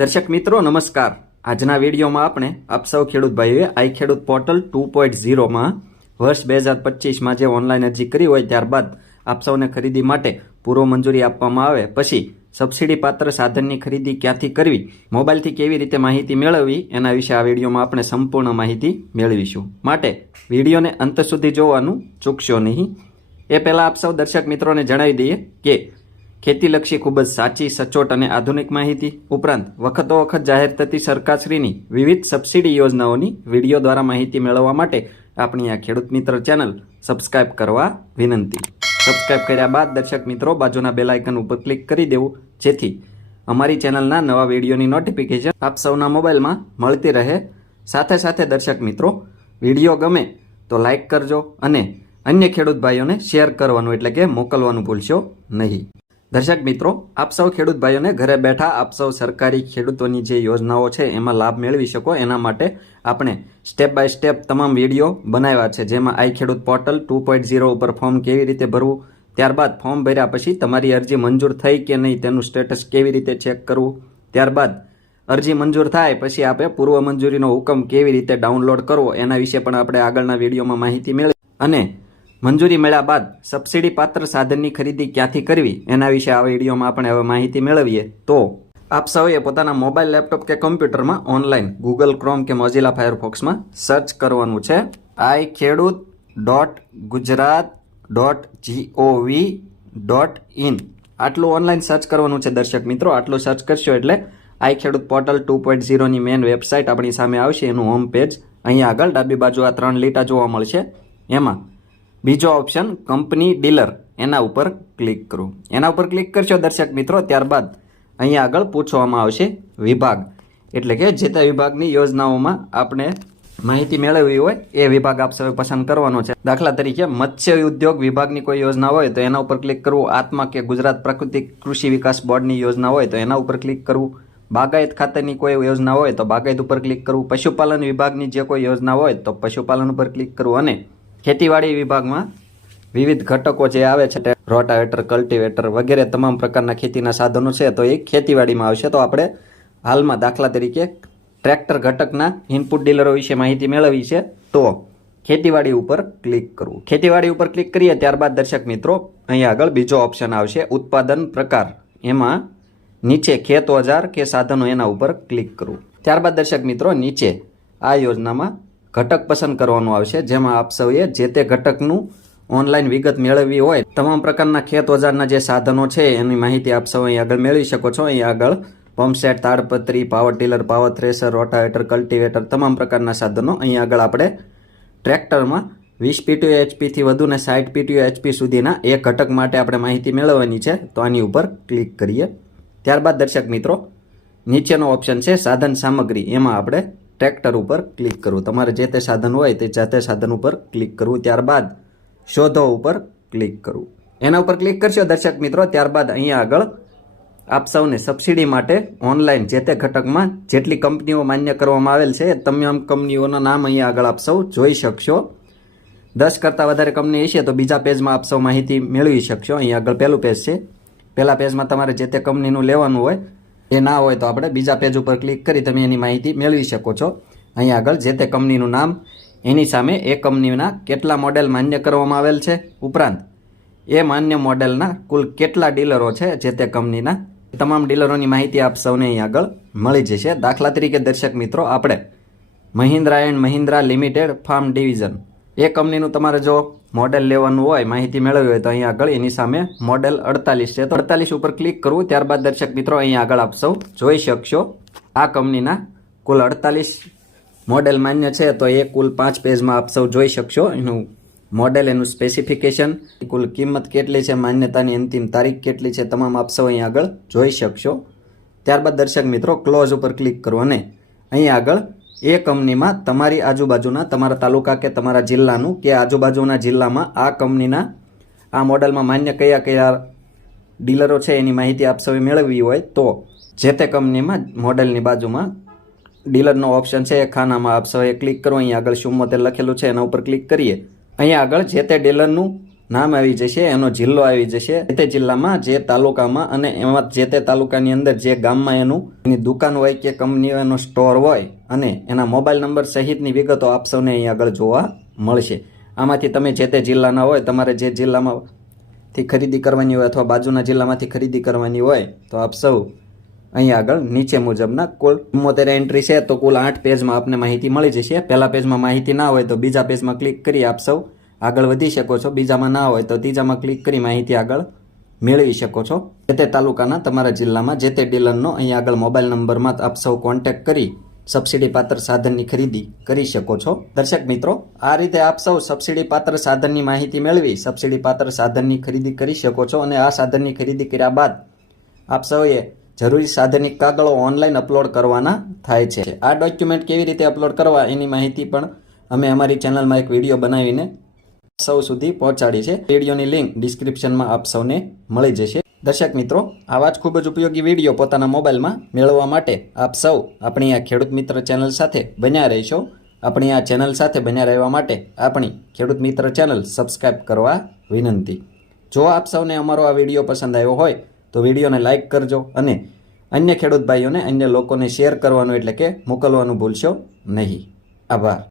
દર્શક મિત્રો નમસ્કાર આજના વિડીયોમાં આપણે આપ સૌ ખેડૂત ભાઈઓએ આઈ ખેડૂત પોર્ટલ ટુ પોઈન્ટ ઝીરોમાં વર્ષ બે હજાર પચીસમાં જે ઓનલાઈન અરજી કરી હોય ત્યારબાદ આપ સૌને ખરીદી માટે પૂરો મંજૂરી આપવામાં આવે પછી સબસિડી પાત્ર સાધનની ખરીદી ક્યાંથી કરવી મોબાઈલથી કેવી રીતે માહિતી મેળવવી એના વિશે આ વિડીયોમાં આપણે સંપૂર્ણ માહિતી મેળવીશું માટે વિડીયોને અંત સુધી જોવાનું ચૂકશો નહીં એ પહેલાં આપ સૌ દર્શક મિત્રોને જણાવી દઈએ કે ખેતીલક્ષી ખૂબ જ સાચી સચોટ અને આધુનિક માહિતી ઉપરાંત વખતો વખત જાહેર થતી સરકારશ્રીની વિવિધ સબસિડી યોજનાઓની વિડીયો દ્વારા માહિતી મેળવવા માટે આપણી આ ખેડૂત મિત્ર ચેનલ સબસ્ક્રાઇબ કરવા વિનંતી સબસ્ક્રાઇબ કર્યા બાદ દર્શક મિત્રો બાજુના બેલ ઉપર ક્લિક કરી દેવું જેથી અમારી ચેનલના નવા વિડીયોની નોટિફિકેશન આપ સૌના મોબાઈલમાં મળતી રહે સાથે સાથે દર્શક મિત્રો વિડીયો ગમે તો લાઇક કરજો અને અન્ય ખેડૂત ભાઈઓને શેર કરવાનું એટલે કે મોકલવાનું ભૂલશો નહીં દર્શક મિત્રો આપ સૌ ખેડૂત ભાઈઓને ઘરે બેઠા આપ સૌ સરકારી ખેડૂતોની જે યોજનાઓ છે એમાં લાભ મેળવી શકો એના માટે આપણે સ્ટેપ બાય સ્ટેપ તમામ વિડીયો બનાવ્યા છે જેમાં I Khedut portal two point zero ઉપર ફોર્મ કેવી રીતે ભરવું ત્યારબાદ ફોર્મ ભર્યા પછી તમારી અરજી મંજૂર થઈ કે નહીં તેનું સ્ટેટસ કેવી રીતે ચેક કરવું ત્યારબાદ અરજી મંજૂર થાય પછી આપણે પૂર્વ મંજૂરીનો હુકમ કેવી રીતે ડાઉનલોડ કરવો એના વિશે પણ આપણે આગળના વિડીયોમાં માહિતી મેળવી અને મંજૂરી મળ્યા બાદ સબસિડી પાત્ર સાધનની ખરીદી ક્યાંથી કરવી એના વિશે આ વિડીયોમાં આપણે હવે માહિતી મેળવીએ તો આપ સૌએ પોતાના મોબાઈલ લેપટોપ કે કમ્પ્યુટરમાં ઓનલાઈન ગૂગલ ક્રોમ કે મોઝિલા ફાયરફોક્સમાં સર્ચ કરવાનું છે I Khedut dot Gujarat dot GOV dot in આટલું ઓનલાઈન સર્ચ કરવાનું છે દર્શક મિત્રો આટલું સર્ચ કરશો એટલે I Khedut portal two point ઝીરોની main website આપણી સામે આવશે એનું હોમ પેજ અહીંયા આગળ ડાબી બાજુ આ ત્રણ લીટા જોવા મળશે એમાં બીજો ઓપ્શન કંપની ડીલર એના ઉપર ક્લિક કરો એના ઉપર ક્લિક કરશો દર્શક મિત્રો ત્યારબાદ અહીંયા આગળ પૂછવામાં આવશે વિભાગ એટલે કે જે તે વિભાગની યોજનાઓમાં આપણે માહિતી મેળવવી હોય એ વિભાગ આપ સૌ પસંદ કરવાનો છે દાખલા તરીકે મત્સ્ય ઉદ્યોગ વિભાગની કોઈ યોજના હોય તો એના ઉપર ક્લિક કરવું આત્મા કે ગુજરાત પ્રાકૃતિક કૃષિ વિકાસ બોર્ડની યોજના હોય તો એના ઉપર ક્લિક કરવું બાગાયત ખાતેની કોઈ યોજના હોય તો બાગાયત ઉપર ક્લિક કરવું પશુપાલન વિભાગની જે કોઈ યોજના હોય તો પશુપાલન ઉપર ક્લિક કરવું અને ખેતીવાડી વિભાગમાં વિવિધ ઘટકો જે આવે છે રોટાવેટર કલ્ટિવેટર વગેરે તમામ પ્રકારના ખેતીના સાધનો છે તો એ ખેતીવાડીમાં આવશે તો આપણે હાલમાં દાખલા તરીકે ટ્રેક્ટર ઘટકના ઇનપુટ ડીલરો વિશે માહિતી મેળવી છે તો ખેતીવાડી ઉપર ક્લિક કરવું ખેતીવાડી ઉપર ક્લિક કરીએ ત્યારબાદ દર્શક મિત્રો અહીં આગળ બીજો ઓપ્શન આવશે ઉત્પાદન પ્રકાર એમાં નીચે ખેત ઓજાર કે સાધનો એના ઉપર ક્લિક કરવું ત્યારબાદ દર્શક મિત્રો નીચે આ યોજનામાં ઘટક પસંદ કરવાનું આવશે જેમાં આપ સૌએ જે તે ઘટકનું ઓનલાઈન વિગત મેળવવી હોય તમામ પ્રકારના ખેત ઓજારના જે સાધનો છે એની માહિતી આપ સૌ અહીં આગળ મેળવી શકો છો અહીં આગળ pump set તાડપત્રી power tiller power thresher rotavator cultivator તમામ પ્રકારના સાધનો અહીં આગળ આપણે ટ્રેક્ટરમાં વીસ પીટીઓ એચપીથી વધુ ને સાઠ પીટીઓ એચપી સુધીના એક ઘટક માટે આપણે માહિતી મેળવવાની છે તો આની ઉપર ક્લિક કરીએ ત્યારબાદ દર્શક મિત્રો નીચેનો ઓપ્શન છે સાધન સામગ્રી એમાં આપણે ટ્રેક્ટર ઉપર ક્લિક કરવું તમારે જે તે સાધન હોય તે જાતે સાધન ઉપર ક્લિક કરવું ત્યારબાદ શોધો ઉપર ક્લિક કરવું એના ઉપર ક્લિક કરશો દર્શક મિત્રો ત્યારબાદ અહીંયા આગળ આપ સૌને સબસિડી માટે ઓનલાઈન જે તે ઘટકમાં જેટલી કંપનીઓ માન્ય કરવામાં આવેલ છે તમે આમ કંપનીઓના નામ અહીંયા આગળ આપ સૌ જોઈ શકશો દસ કરતાં વધારે કંપની હશે તો બીજા પેજમાં આપ સૌ માહિતી મેળવી શકશો અહીંયા આગળ પહેલું પેજ છે પહેલા પેજમાં તમારે જે તે કંપનીનું લેવાનું હોય એ ના હોય તો આપણે બીજા પેજ ઉપર ક્લિક કરી તમે એની માહિતી મેળવી શકો છો અહીંયા આગળ જે તે કંપનીનું નામ એની સામે એ કંપનીના કેટલા મોડેલ માન્ય કરવામાં આવેલ છે ઉપરાંત એ માન્ય મોડેલના કુલ કેટલા ડીલરો છે જે તે કંપનીના તમામ ડીલરોની માહિતી આપ સૌને અહીં આગળ મળી જશે દાખલા તરીકે દર્શક મિત્રો આપણે Mahindra and Mahindra limited farm division એ કંપનીનું તમારે જો મોડેલ લેવાનું હોય માહિતી મેળવવી હોય તો અહીં આગળ એની સામે મોડેલ અડતાલીસ છે તો અડતાલીસ ઉપર ક્લિક કરવું ત્યારબાદ દર્શક મિત્રો અહીંયા આગળ આપ સૌ જોઈ શકશો આ કંપનીના કુલ અડતાલીસ મોડેલ માન્ય છે તો એ કુલ પાંચ પેજમાં આપ સૌ જોઈ શકશો એનું મોડેલ એનું સ્પેસિફિકેશન કુલ કિંમત કેટલી છે માન્યતાની અંતિમ તારીખ કેટલી છે તમામ આપ સૌ અહીંયા આગળ જોઈ શકશો ત્યારબાદ દર્શક મિત્રો ક્લોઝ ઉપર ક્લિક કરો અને અહીં આગળ એ કંપનીમાં તમારી આજુબાજુના તમારા તાલુકા કે તમારા જિલ્લાનું કે આજુબાજુના જિલ્લામાં આ કંપનીના આ મોડલમાં માન્ય કયા કયા ડીલરો છે એની માહિતી આપ સૌએ મેળવવી હોય તો જે તે કંપનીમાં મોડલની બાજુમાં ડીલરનો ઓપ્શન છે એ ખાનામાં આપ સૌએ ક્લિક કરો અહીંયા આગળ શું મોડેલ લખેલું છે એના ઉપર ક્લિક કરીએ અહીં આગળ જે તે ડીલરનું નામ આવી જશે એનો જિલ્લો આવી જશે જે તે જિલ્લામાં જે તાલુકામાં અને એમાં જે તે તાલુકાની અંદર જે ગામમાં એનું એની દુકાન હોય કે એનો સ્ટોર હોય અને એના મોબાઈલ નંબર સહિતની વિગતો આપ સૌને અહીં આગળ જોવા મળશે આમાંથી તમે જે તે જિલ્લાના હોય તમારે જે જિલ્લામાં થી ખરીદી કરવાની હોય અથવા બાજુના જિલ્લામાંથી ખરીદી કરવાની હોય તો આપ સૌ અહીં આગળ નીચે મુજબના કુલ ચુમ્મોતેર એન્ટ્રી છે તો કુલ આઠ પેજમાં આપને માહિતી મળી જશે પહેલા પેજમાં માહિતી ના હોય તો બીજા પેજમાં ક્લિક કરી આપ સૌ આગળ વધી શકો છો બીજામાં ના હોય તો ત્રીજામાં ક્લિક કરી માહિતી આગળ મેળવી શકો છો જે તે તાલુકાના તમારા જિલ્લામાં જે તે ડીલરનો અહીં આગળ મોબાઈલ નંબરમાં આપ સૌ કોન્ટેક કરી સબસિડી પાત્ર સાધનની ખરીદી કરી શકો છો દર્શક મિત્રો આ રીતે આપ સૌ સબસિડી પાત્ર સાધનની માહિતી મેળવી સબસિડી પાત્ર સાધનની ખરીદી કરી શકો છો અને આ સાધનની ખરીદી કર્યા બાદ આપ સૌએ જરૂરી સાધનિક કાગળો ઓનલાઈન અપલોડ કરવાના થાય છે આ ડોક્યુમેન્ટ કેવી રીતે અપલોડ કરવા એની માહિતી પણ અમે અમારી ચેનલમાં એક વિડીયો બનાવીને સૌ સુધી પહોંચાડી છે વિડીયોની લિંક ડિસ્ક્રિપ્શનમાં આપ સૌને મળી જશે દર્શક મિત્રો આવા જ ખૂબ જ ઉપયોગી વિડીયો પોતાના મોબાઈલમાં મેળવવા માટે આપ સૌ આપણી આ ખેડૂત મિત્ર ચેનલ સાથે બન્યા રહેશો આપણી આ ચેનલ સાથે બન્યા રહેવા માટે આપણી ખેડૂત મિત્ર ચેનલ સબસ્ક્રાઈબ કરવા વિનંતી જો આપ સૌને અમારો આ વિડીયો પસંદ આવ્યો હોય તો વિડીયોને લાઇક કરજો અને અન્ય ખેડૂત ભાઈઓને અન્ય લોકોને શેર કરવાનું એટલે કે મોકલવાનું ભૂલશો નહીં આભાર